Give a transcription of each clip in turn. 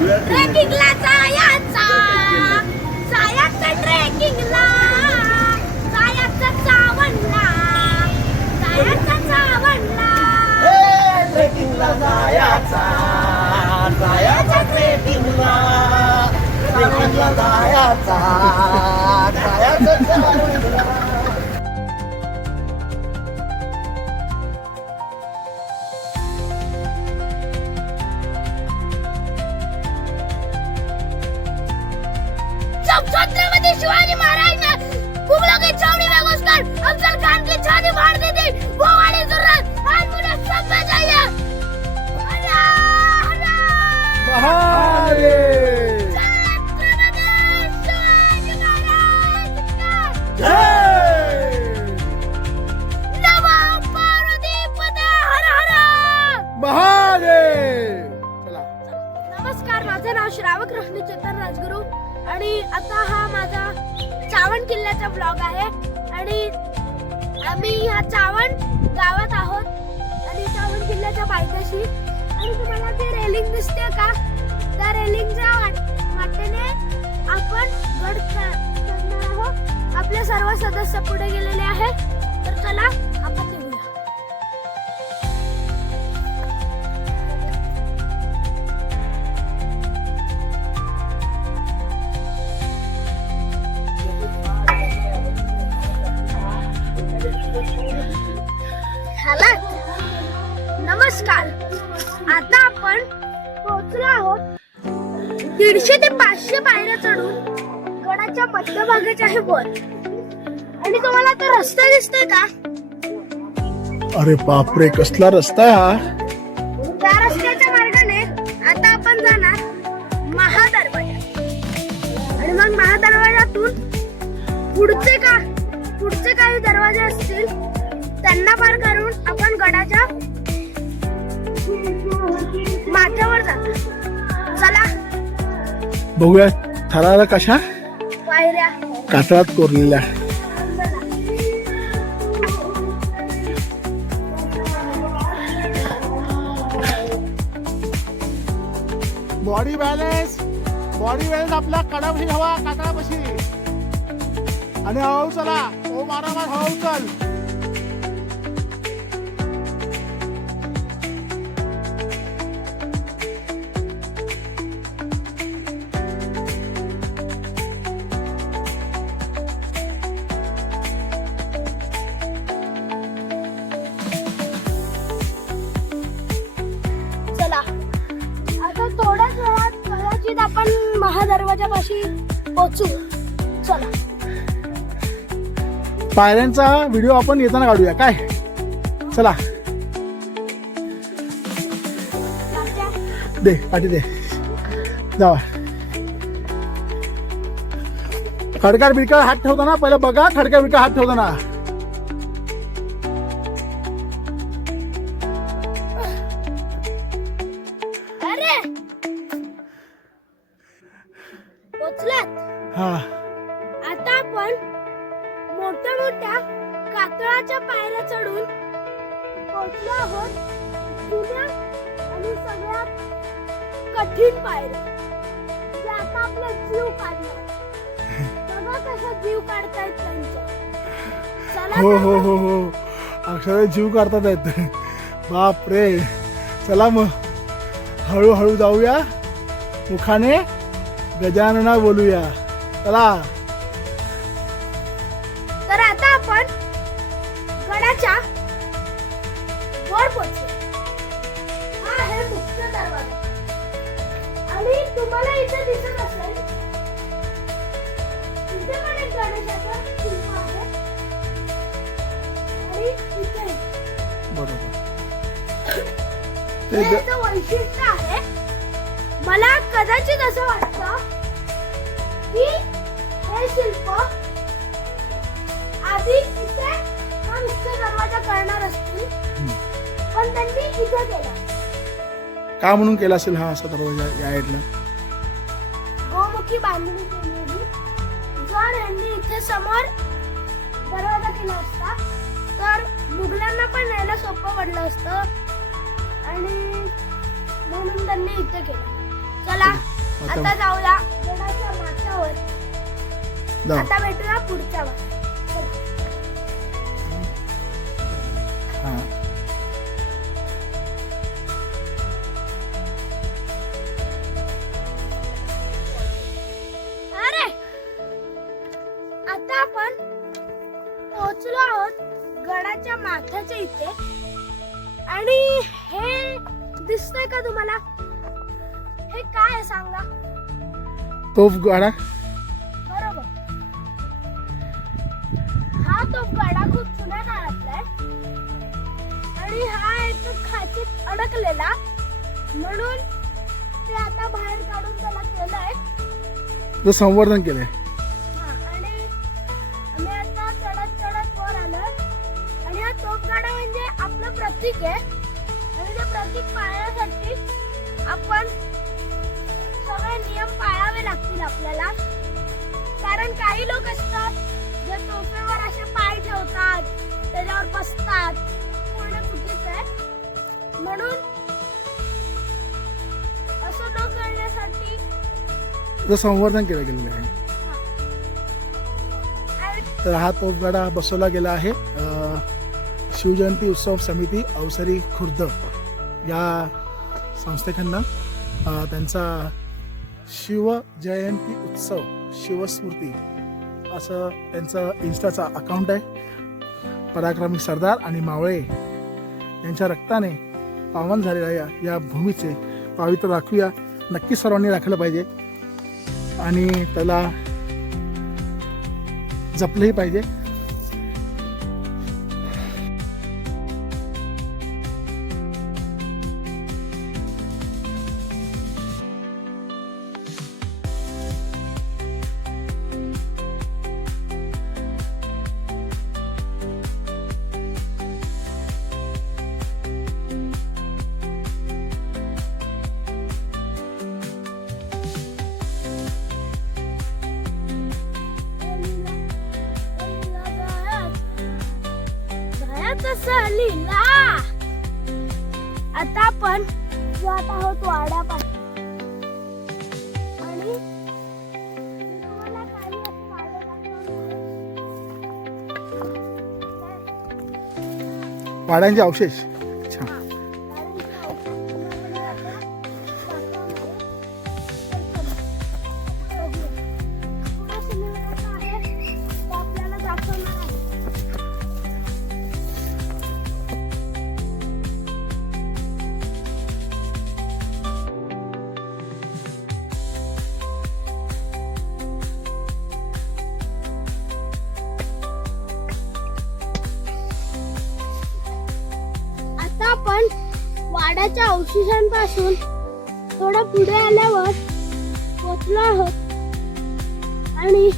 ट्रेकिंगला जायचा. जायचं ट्रेकिंगला जायचं चावणला. जायचं चावणला. ट्रेकिंगला जायचा. जायचं ट्रेकिंगला ट्रेकिंगला जायचा. जायचं जब शिवाजी महाराज ने मुगलों की छावनी में घुसकर अफजल खान की छाती फाड़ दी थी। वो वाली जरूरत आज मुझे सब में चाहिए। नमस्कार माझं नाव श्रावक रोशनी चेतन राजगुरू। आणि आता हा माझा चावण किल्ल्याचा ब्लॉग आहे. आणि आम्ही ह्या चावण गावात आहोत. आणि चावण किल्ल्याच्या पायथ्याशी. आणि तुम्हाला ते रेलिंग दिसते का? त्या रेलिंगच्या वाटेने आपण गड करणार आहोत. आपले सर्व सदस्य पुढे गेलेले आहेत. तर चला हॅलो नमस्कार. आता आपण पोहोचलो आहोत दीडशे ते पाचशे पायऱ्या चढून गडाच्या मध्यभागाच्या आहे वर. आणि तुम्हाला तो रस्ता दिसतोय का? अरे बापरे कसला रस्ता आहे हा? त्या रस्त्याच्या मार्गाने आता आपण जाणार महादरवाजा आणि मग महादरवाजातून पुढचे का? पुढचे काही दरवाजे असतील त्यांना पार करून आपण गडाच्या माथ्यावर जाणार चला. बघूया थराला कशा? पायऱ्या. कातळात कोरलेल्या. बॉडी बॅलन्स बॉडी बॅलन्स आपला कडापशी हवा कातळापाशी. आणि हळू चला. ओ मारा मार चल. चला आता थोड्याच वेळात कदाचित आपण महादरवाजापाशी पोचू पायऱ्यांचा व्हिडिओ आपण येताना काढूया. काय? चला. दे पाठी दे. जावा. खडकार बिडकार हात ठेवताना पहिलं बघा खडकार बिडकार हात ठेवताना. हो हो हो. हो अक्षर जीव काढतात आहेत. बाप रे चला मग. हळूहळू जाऊया. मुखाने गजानना बोलूया. चला. हे याचं वैशिष्ट्य आहे मला कदाचित असं वाटतं की हे शिल्प आधी इथे हा दरवाजा करणार असतील पण त्यांनी इथे केला. का म्हणून केला असेल हा असा दरवाजा या साईडला गोमुखी बांधणी केली होती जर यांनी इथे समोर दरवाजा केला असता तर मुघलांना पण न्यायला सोपं पडलं असतं. आणि म्हणून त्यांनी इथे केलं. चला आता- जाऊया गडाच्या माथ्यावर. आता भेटूया पुढच्या वाट. तोफ गाडा बरोबर. हा तो गडा खूप जुन्या काळातला आहे. आणि हा एक खाचीत अडकलेला. म्हणून ते आता बाहेर काढून त्याला केलंय. संवर्धन केलंय. जो संवर्धन केलं गेलेलं आहे. तर हा तोफगाडा बसवला गेला आहे. शिवजयंती उत्सव समिती अवसरी खुर्द या संस्थेकडनं. त्यांचा शिवजयंती उत्सव शिवस्मृती असं त्यांचं इन्स्टाचा अकाउंट आहे. पराक्रमी सरदार आणि मावळे यांच्या रक्ताने पावन झालेल्या या या भूमीचे पावित्र्य राखूया नक्की सर्वांनी राखलं पाहिजे. आणि त्याला जपलंही पाहिजे. लीला आता आपण जात आहोत वाड्यापासून आणि वाड्यांचे अवशेष. वाड्याच्या अवशेषांपासून थोडं पुढे आल्यावर पोचलो आहोत आणि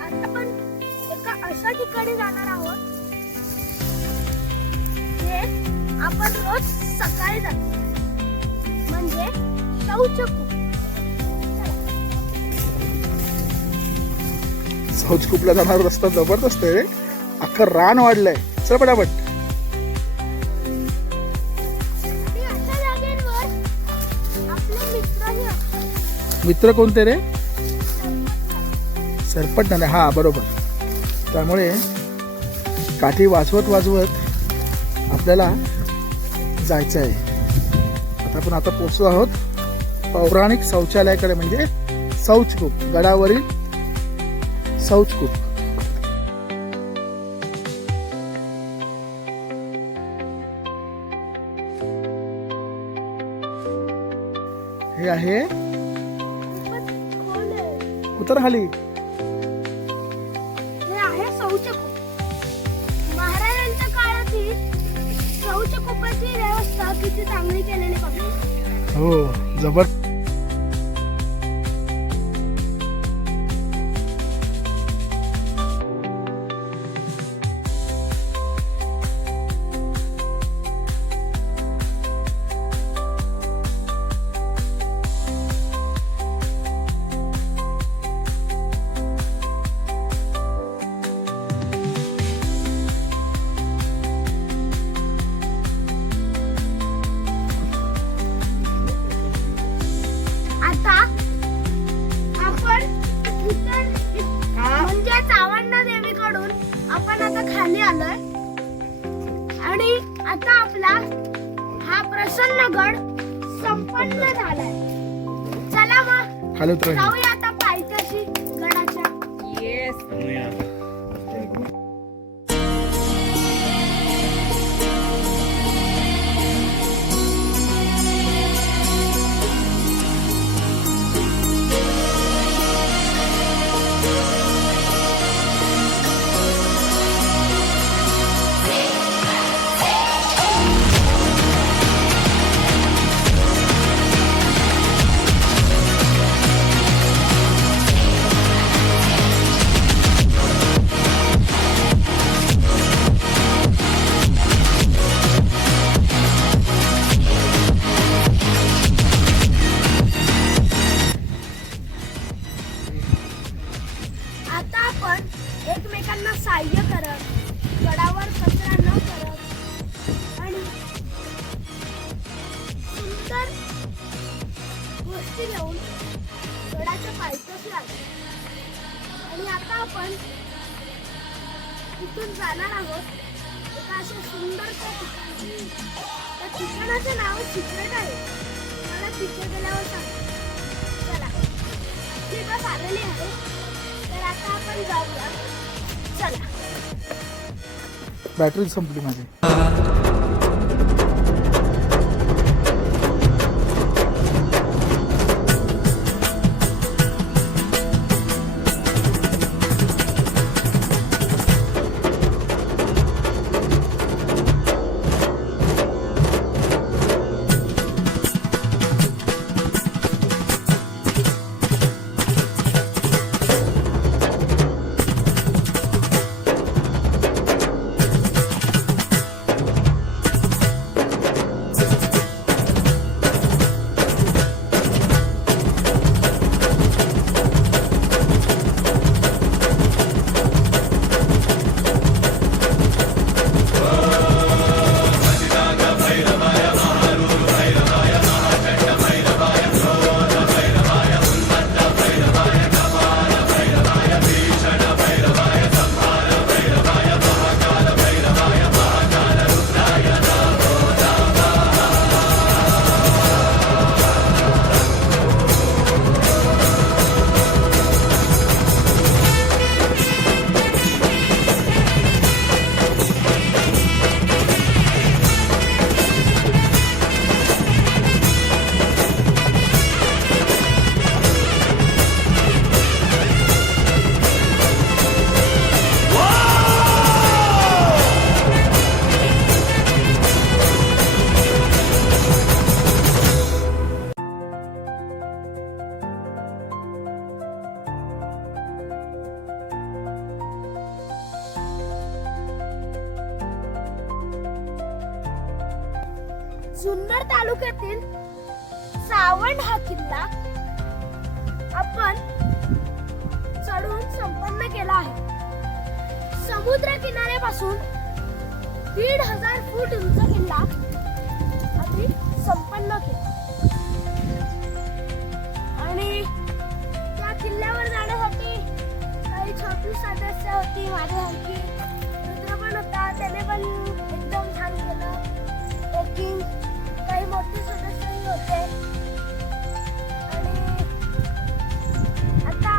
आता आपण एका अशा ठिकाणी जाणार आहोत जे आपण रोज सकाळी जातो. म्हणजे शौचकूप जाणारा रस्ता जबरदस्त आहे रे. अख्खं रान वाढलंय. चल पटापट. मित्र कोणते रे? सरपट नाही हा बरोबर. त्यामुळे काठी वाजवत वाजवत आपल्याला जायचं आहे आता आपण आता पोचलो आहोत पौराणिक शौचालयाकडे म्हणजे शौचकूप गडावरील शौचकूप हे आहे उतर खाली किती चांगली केलेली बघा. हो जबर आता आपला हा प्रसन्नगड संपन्न झालाय. चला मग जाऊया. करत गडावर कचरा न करत आणि सुंदर गोष्टी घेऊन गडाच्या पायथ्याशी लागतो आणि आता आपण इथून जाणार आहोत एका अशा सुंदरच्या ठिकाणी. त्या ठिकाणाचं नाव सिक्रेट आहे. मला तिथे गेल्यावर सांग. चला. ती बस आलेली आहे. तर आता आपण जाऊया. चला बॅटरी संपली माझी. जुन्नर तालुक्यातील सावंड हा किल्ला आपण चढून संपन्न केला आहे. समुद्र किनाऱ्यापासून दीड हजार फूट उंच किल्ला आम्ही संपन्न केला. आणि त्या किल्ल्यावर जाण्यासाठी काही छोटी सदस्य होती माझ्यासारखी रुद्र पण होता त्याने पण होते आणि आता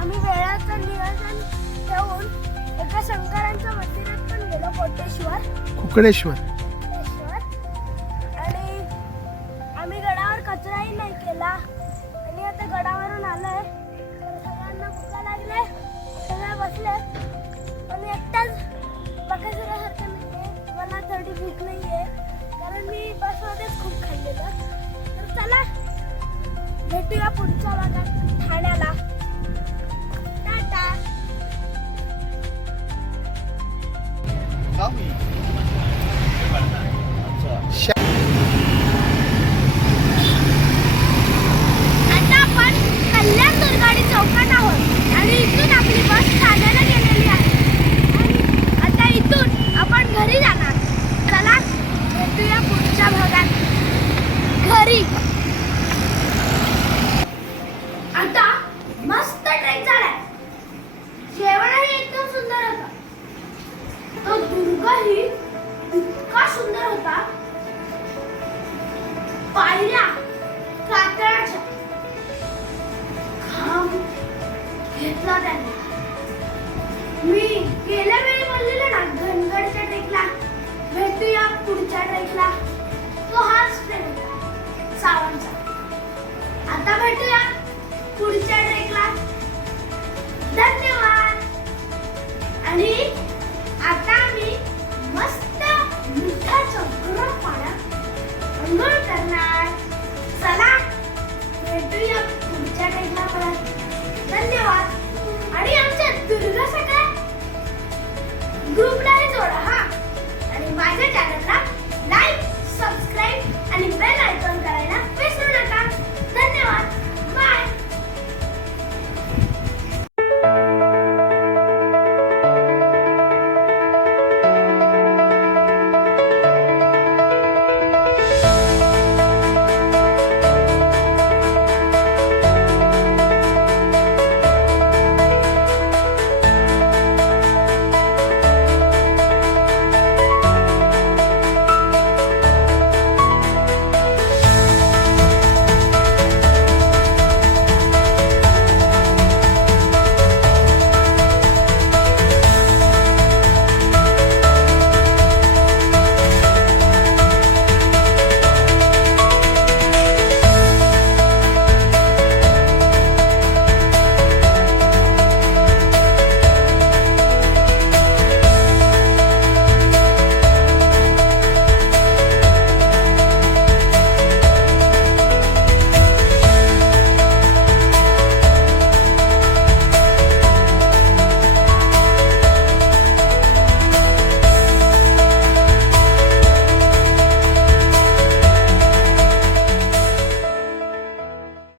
आम्ही वेळाचं नियोजन ठेवून एका शंकरांच्या मंदिरात पण गेलो कोटेश्वर. कुकडेश्वर भेटूया पुढच्या भागात